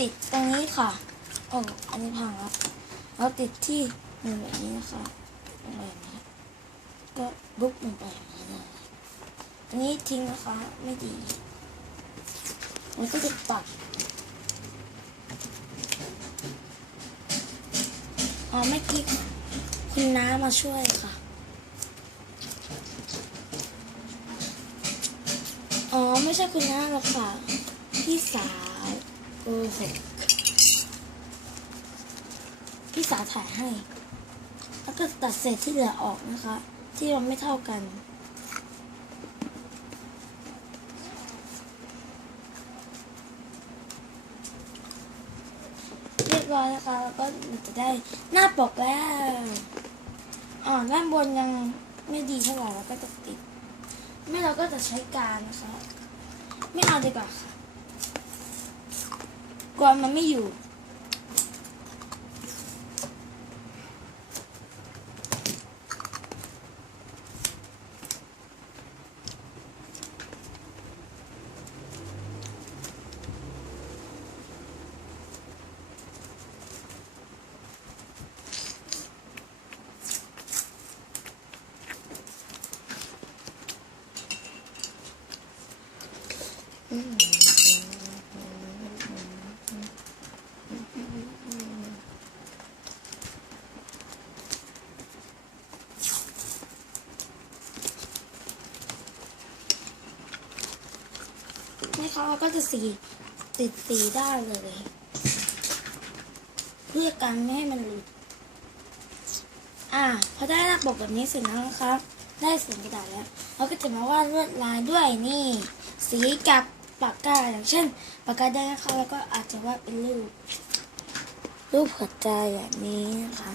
ติดตรงนี้ค่ะโอ้อันนี้พังแล้วเราติดที่มือแบบนี้นะคะลงไปแบบนี้ก็บุกลงไปแบบนี้เลยอันนี้ทิ้งนะคะไม่ดีมันก็จะตัดอ๋อเมื่อกี้คุณน้ามาช่วยค่ะ อ๋อ ไม่ใช่คุณน้าหรอกค่ะ พี่สาว โกหพี่สาวถ่ายให้ แล้วก็ตัดเศษที่เหลือออกนะคะ ที่มันไม่เท่ากันเรียบร้อยนะคะแล้วก็จะได้หน้าปกแล้วอ๋อด้านบนยังไม่ดีเท่าไหร่แล้วก็จะติด ไม่เราก็จะใช้การนะคะ ไม่เอาดีกว่าค่ะ กลัวมันไม่อยู่ นี่เขาก็จะสีติดสีได้เลย เพื่อกันไม่ให้มันหลุด อ่าพอได้หน้าปกแบบนี้เสร็จแล้วนะคะได้สีกระดาษแล้วเราก็จะมาวาดลวดลายด้วยนี่ สีกับปากกาอย่างเช่น ปากกาแดงนะคะแล้วก็อาจจะวาดเป็นรูป รูปหัวใจแบบนี้นะคะ